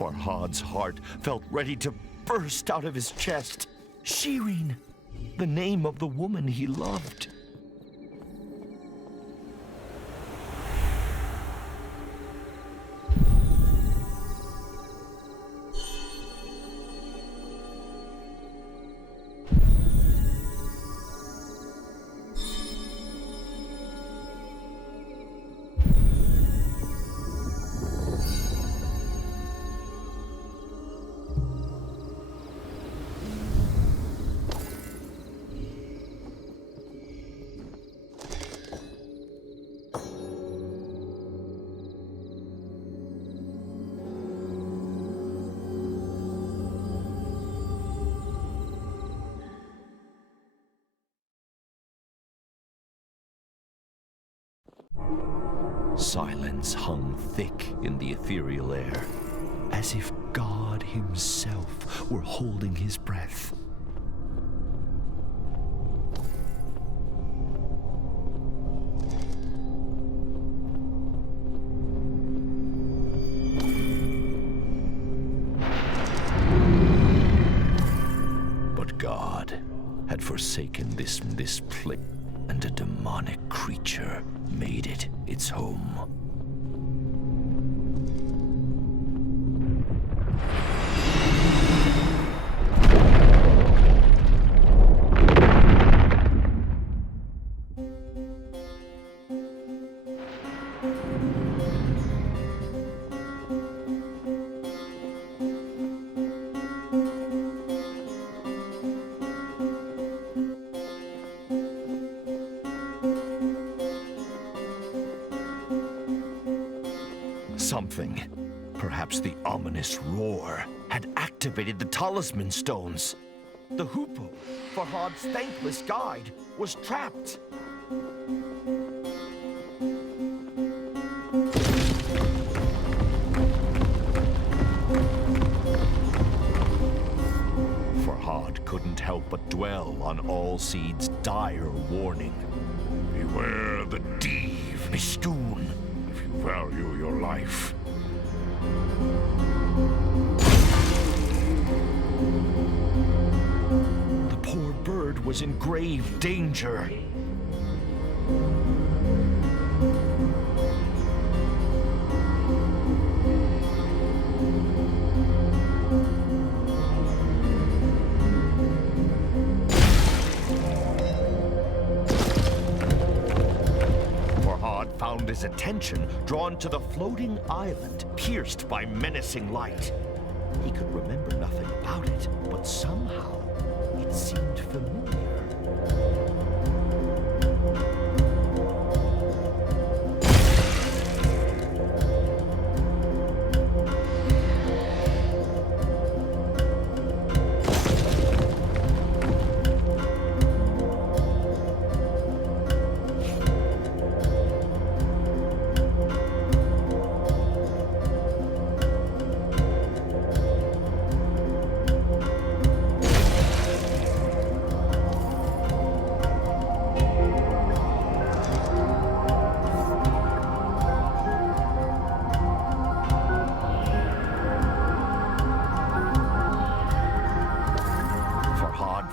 Farhad's heart felt ready to burst out of his chest. Shirin, the name of the woman he loved. Silence hung thick in the ethereal air, as if God himself were holding his breath. But God had forsaken this place, and a demonic creature made it its home. Something, perhaps the ominous roar, had activated the talisman stones. The hoopoe, Farhad's thankless guide, was trapped. Farhad couldn't help but dwell on Allseed's dire warning. Beware the Div Bistun, if you value your life. The poor bird was in grave danger. Found his attention drawn to the floating island pierced by menacing light. He could remember nothing about it, but somehow it seemed familiar.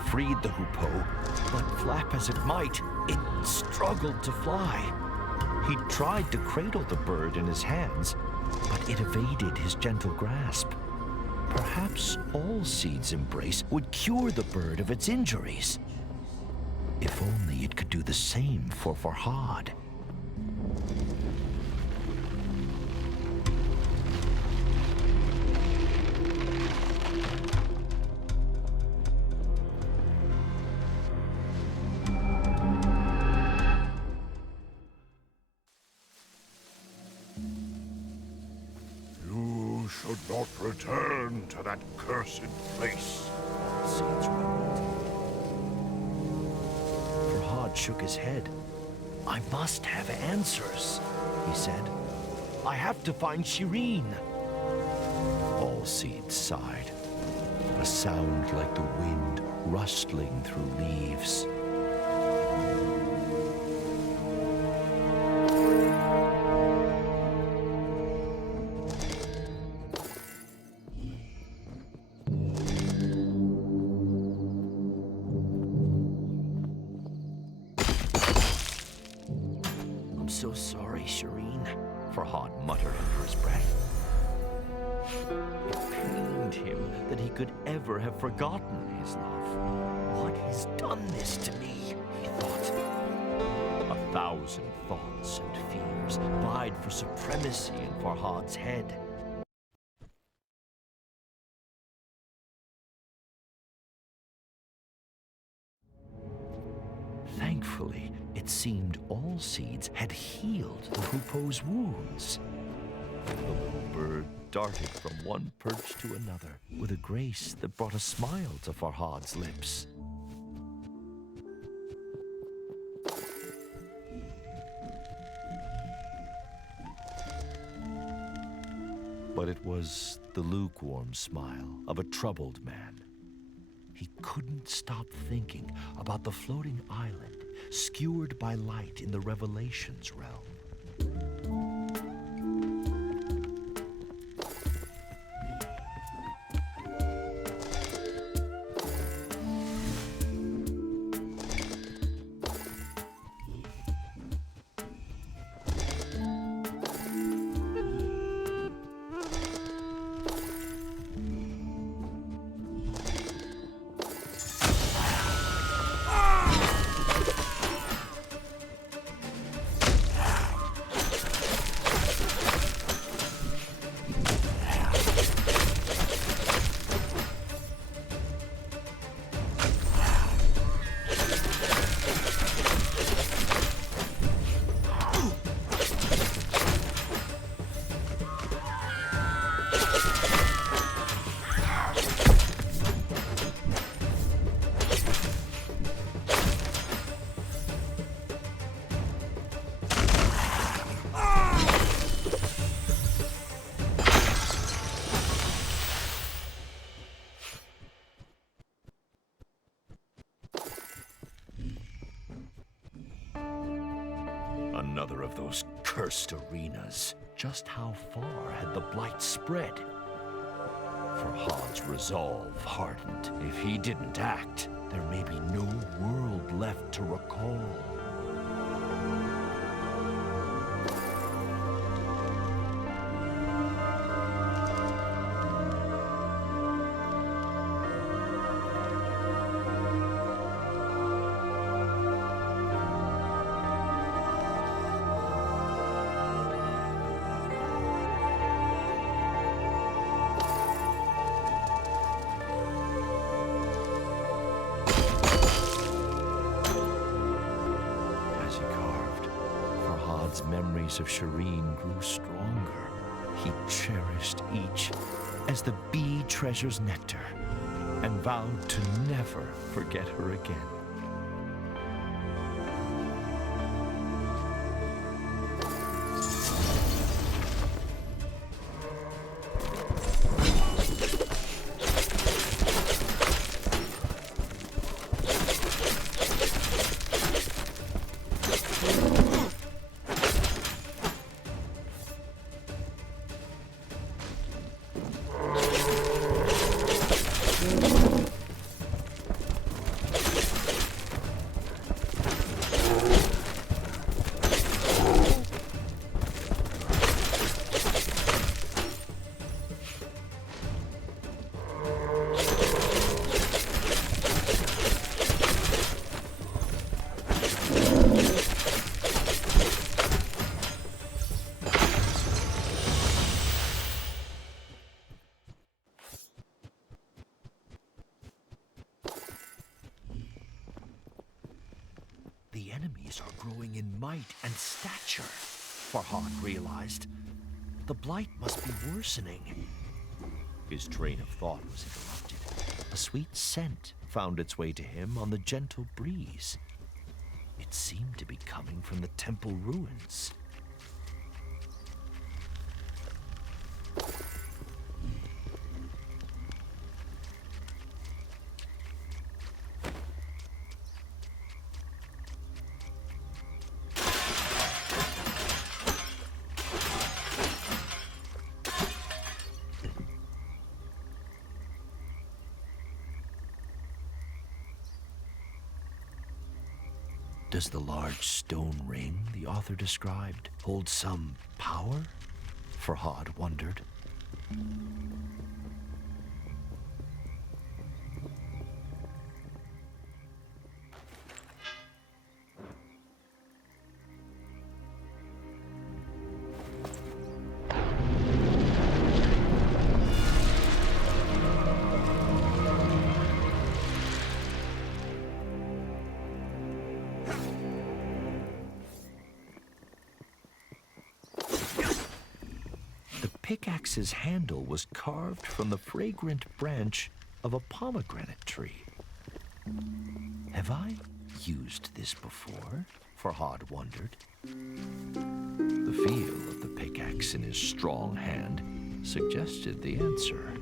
Freed the hoopoe, but flap as it might, it struggled to fly. He tried to cradle the bird in his hands, but it evaded his gentle grasp. Perhaps Allseed's embrace would cure the bird of its injuries. If only it could do the same for Farhad. Should not return to that cursed place. Farhad shook his head. I must have answers, he said. I have to find Shirin. Allseed sighed. A sound like the wind rustling through leaves. sorry, Shirin, Farhad muttered under his breath. It pained him that he could ever have forgotten his love. What has done this to me, he thought. 1,000 thoughts and fears vied for supremacy in Farhad's head. Thankfully, it seemed all seeds had healed the hoopoe's wounds. The little bird darted from one perch to another with a grace that brought a smile to Farhad's lips. But it was the lukewarm smile of a troubled man. He couldn't stop thinking about the floating island skewered by light in the Revelations realm. Another of those cursed arenas. Just how far had the blight spread? Farhad's resolve hardened. If he didn't act, there may be no world left to recall. Memories of Shirin grew stronger. He cherished each as the bee treasures nectar and vowed to never forget her again. The enemies are growing in might and stature, Farhad realized. The blight must be worsening. His train of thought was interrupted. A sweet scent found its way to him on the gentle breeze. It seemed to be coming from the temple ruins. Does the large stone ring the author described hold some power? Farhad wondered. Pickaxe's handle was carved from the fragrant branch of a pomegranate tree. Have I used this before? Farhad wondered. The feel of the pickaxe in his strong hand suggested the answer.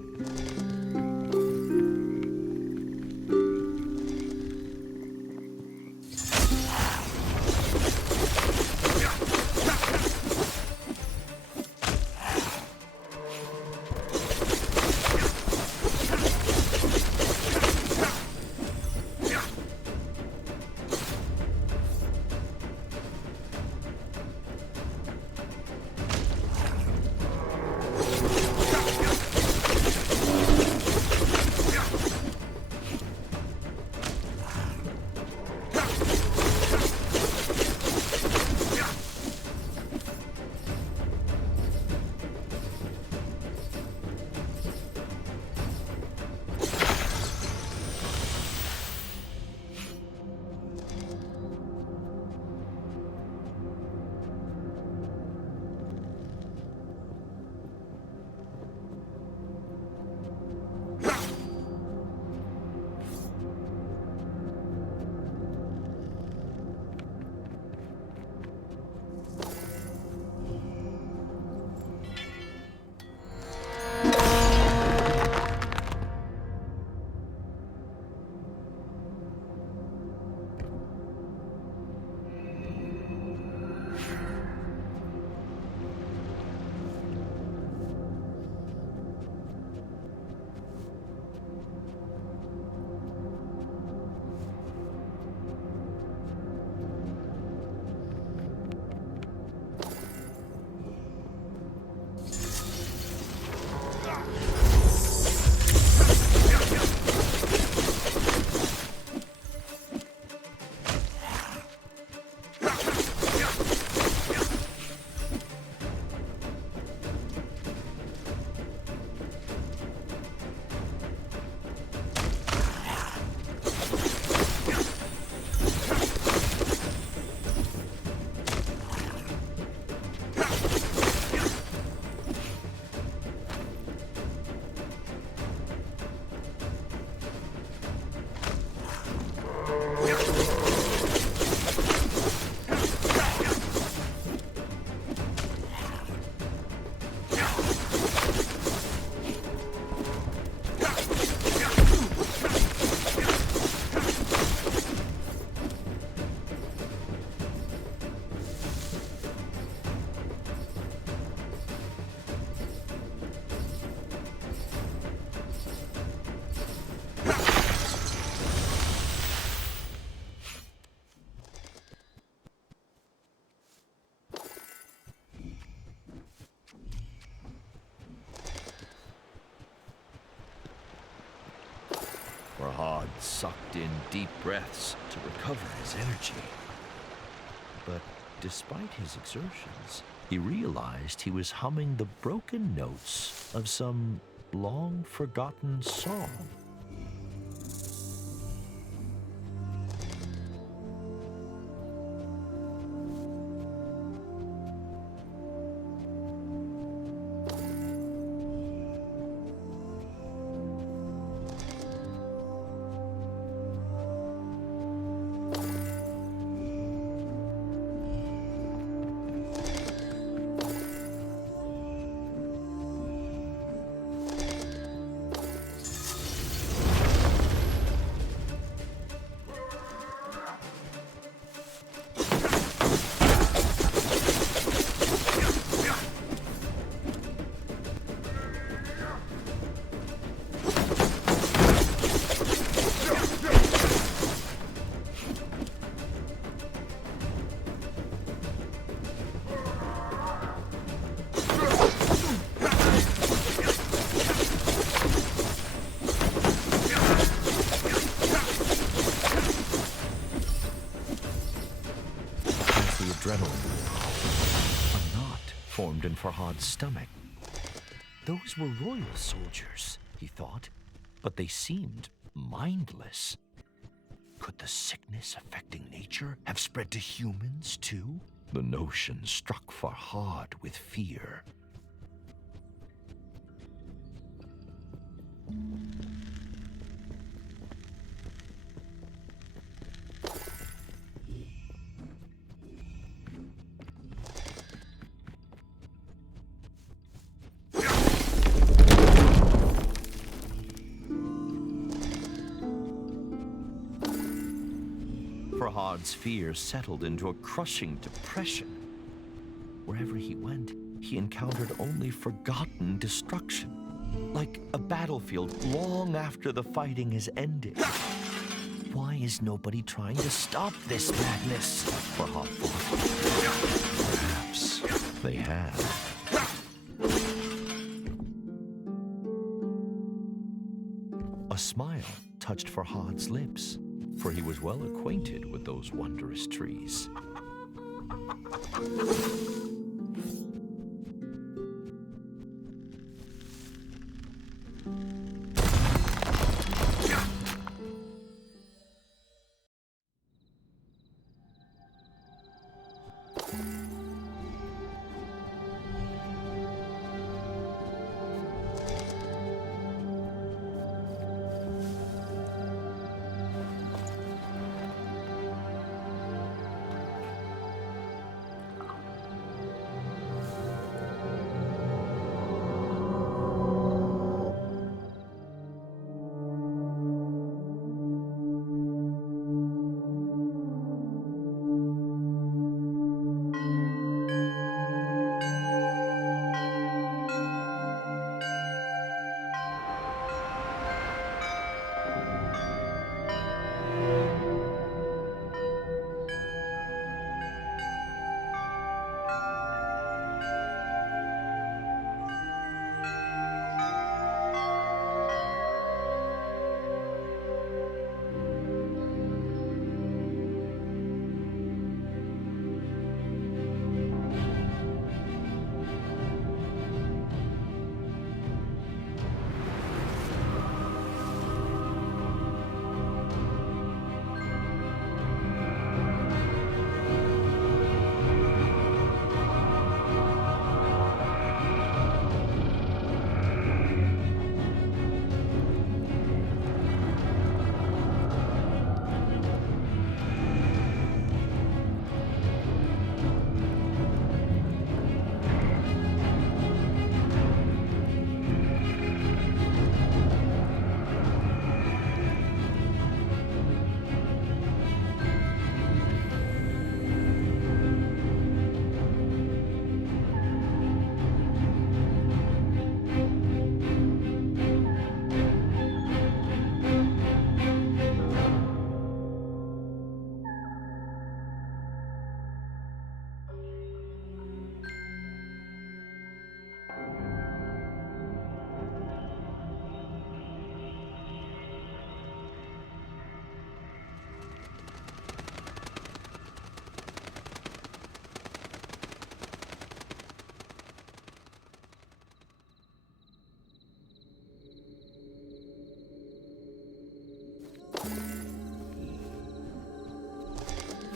Farhad sucked in deep breaths to recover his energy. But despite his exertions, he realized he was humming the broken notes of some long-forgotten song. Farhad's stomach. Those were royal soldiers, he thought, but they seemed mindless. Could the sickness affecting nature have spread to humans, too? The notion struck Farhad with fear. Farhad's fear settled into a crushing depression. Wherever he went, he encountered only forgotten destruction, like a battlefield long after the fighting has ended. Why is nobody trying to stop this madness? Farhad thought. Perhaps they have. A smile touched Farhad's lips, for he was well acquainted with those wondrous trees.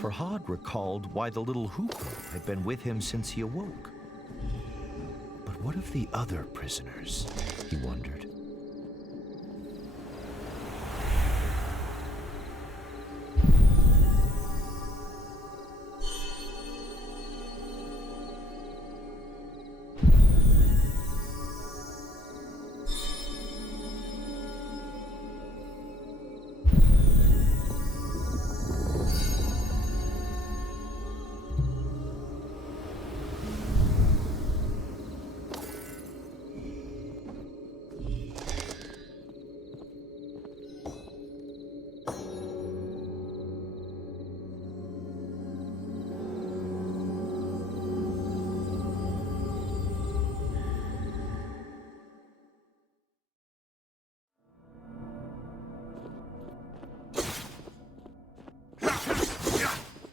Farhad recalled why the little hoopoe had been with him since he awoke. But what of the other prisoners? He wondered.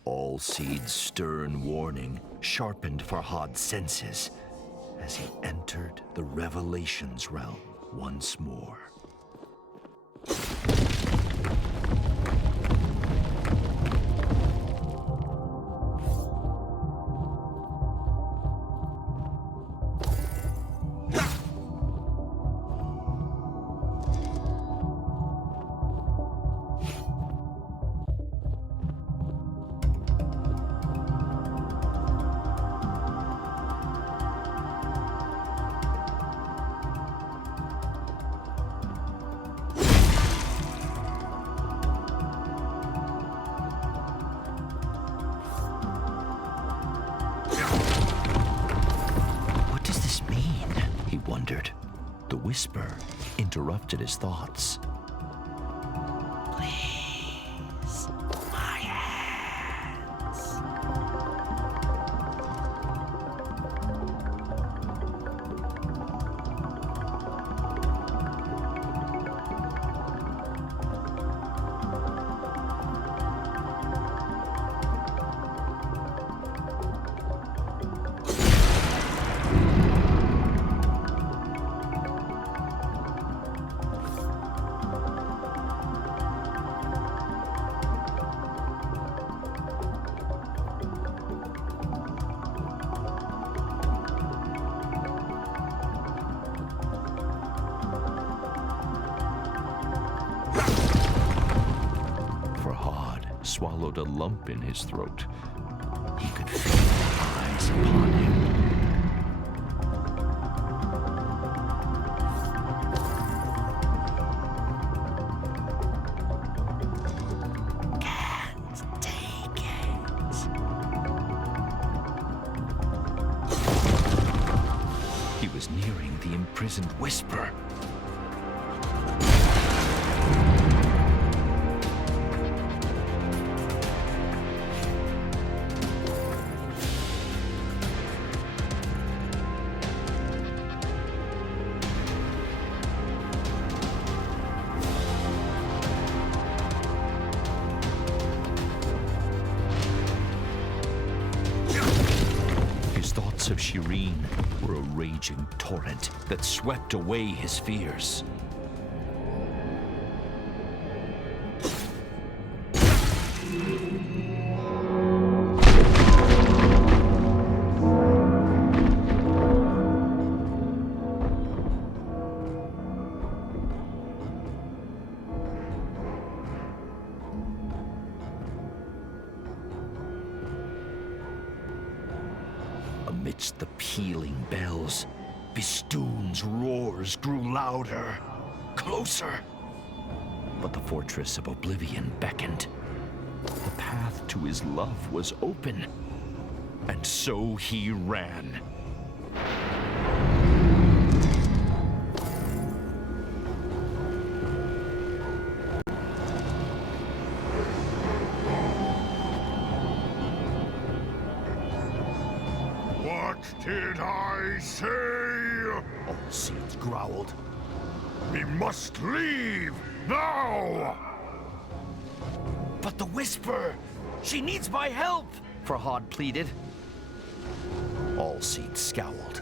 Alseed's stern warning sharpened Farhad's senses. as he entered the Revelations realm once more. The whisper interrupted his thoughts. Please, my hands. Swallowed a lump in his throat. He could feel the eyes upon him. Can't take it. He was nearing the imprisoned whisper. Of Shirin were a raging torrent that swept away his fears. Amidst the pealing bells, Bistun's roars grew louder, closer. But the fortress of Oblivion beckoned. The path to his love was open, and so he ran. What did I say? All seeds growled. We must leave now! But the whisper! She needs my help! Farhad pleaded. All seeds scowled.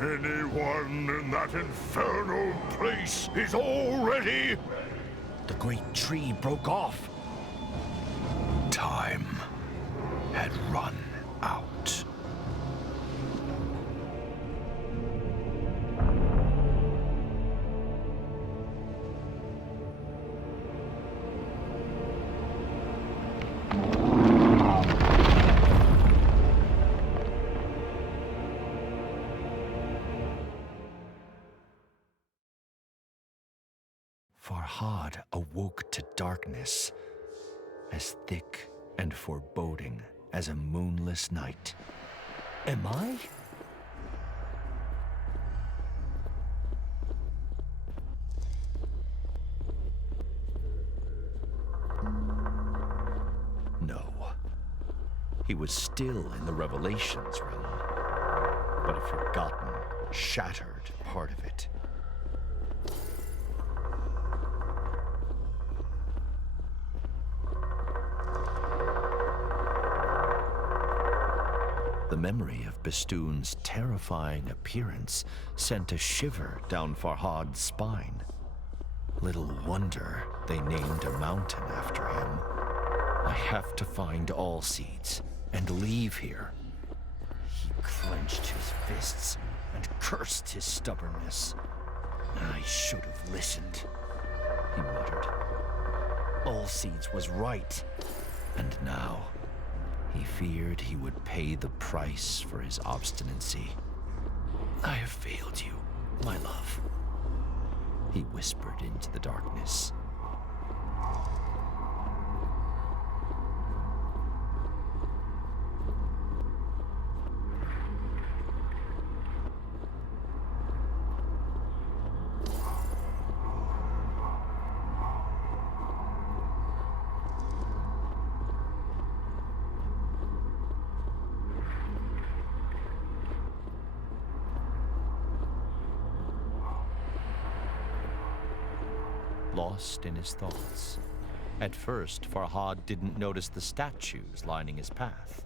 Anyone in that infernal place is already... The great tree broke off. Time had run out. Farhad awoke to darkness, as thick and foreboding as a moonless night. Am I? No. He was still in the Revelations realm, but a forgotten, shattered part of it. The memory of Bistun's terrifying appearance sent a shiver down Farhad's spine. Little wonder they named a mountain after him. I have to find Allseeds and leave here. He clenched his fists and cursed his stubbornness. I should have listened, he muttered. Allseeds was right. And now, he feared he would pay the price for his obstinacy. I have failed you, my love, he whispered into the darkness. Lost in his thoughts. At first, Farhad didn't notice the statues lining his path.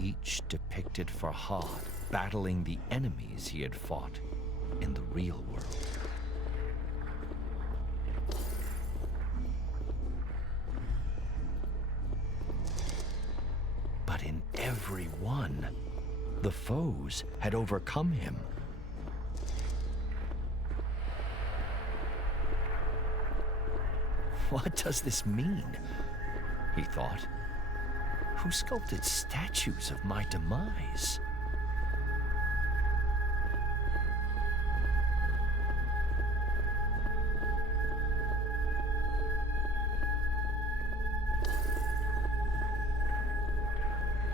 Each depicted Farhad battling the enemies he had fought in the real world. But in every one, the foes had overcome him. What does this mean? He thought. Who sculpted statues of my demise?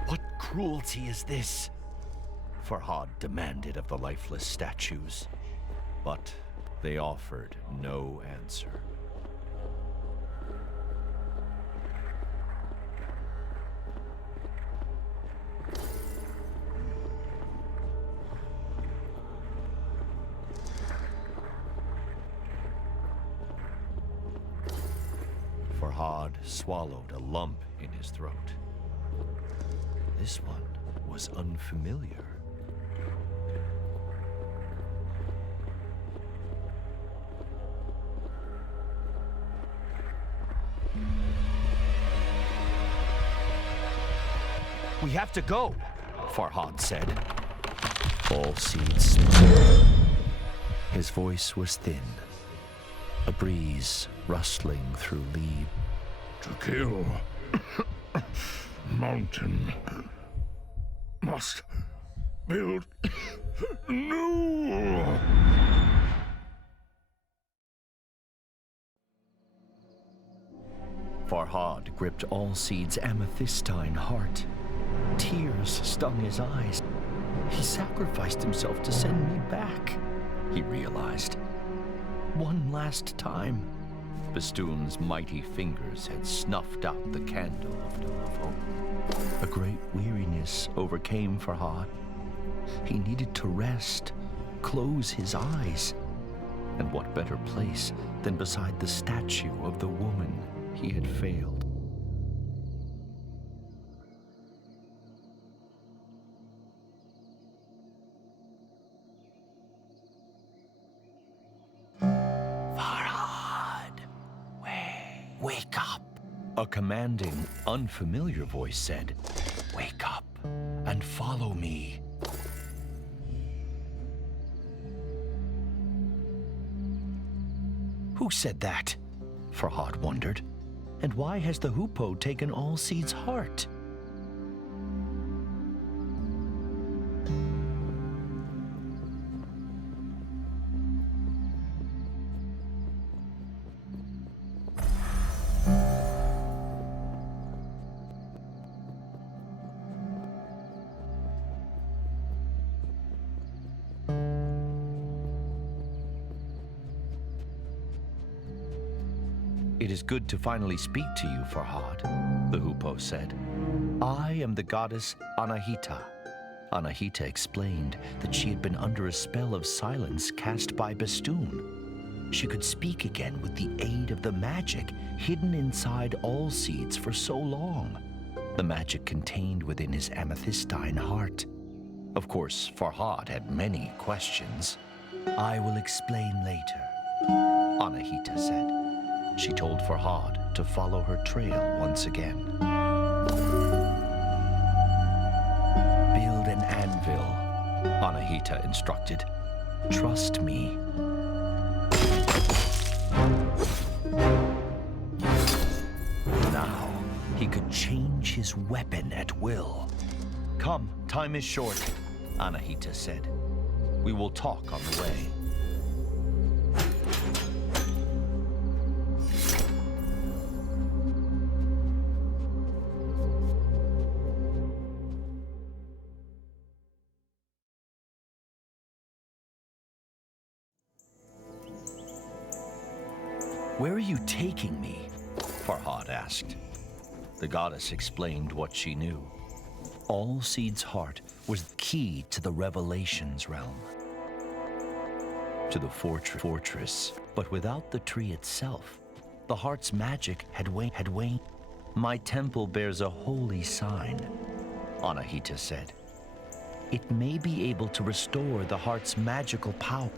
What cruelty is this? Farhad demanded of the lifeless statues, but they offered no answer. Farhad swallowed a lump in his throat. This one was unfamiliar. We have to go, Farhad said. Allseeds smiled. His voice was thin, a breeze rustling through leaves. To kill mountain must build new. Farhad gripped Allseeds' amethystine heart. Tears stung his eyes. He sacrificed himself to send me back, he realized. One last time. Bistun's mighty fingers had snuffed out the candle of hope. A great weariness overcame Farhad. He needed to rest, close his eyes. And what better place than beside the statue of the woman he had failed? Wake up! A commanding, unfamiliar voice said, "Wake up and follow me." Who said that? Farhad wondered. And why has the hoopoe taken Allseeds' heart? It is good to finally speak to you, Farhad, the hoopoe said. I am the goddess Anahita. Anahita explained that she had been under a spell of silence cast by Bistun. She could speak again with the aid of the magic hidden inside all seeds for so long. The magic contained within his amethystine heart. Of course, Farhad had many questions. I will explain later, Anahita said. She told Farhad to follow her trail once again. Build an anvil, Anahita instructed. Trust me. Now, he could change his weapon at will. Come, time is short, Anahita said. We will talk on the way. Where are you taking me? Farhad asked. The goddess explained what she knew. All Seed's heart was the key to the Revelations realm, to the fortress. But without the tree itself, the heart's magic had waned. My temple bears a holy sign, Anahita said. It may be able to restore the heart's magical power.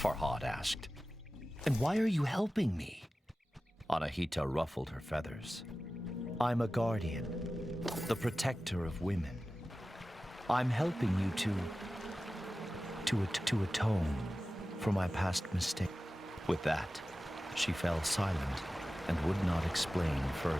Farhad asked. And why are you helping me? Anahita ruffled her feathers. I'm a guardian, the protector of women. I'm helping you to atone for my past mistake. With that, she fell silent and would not explain further.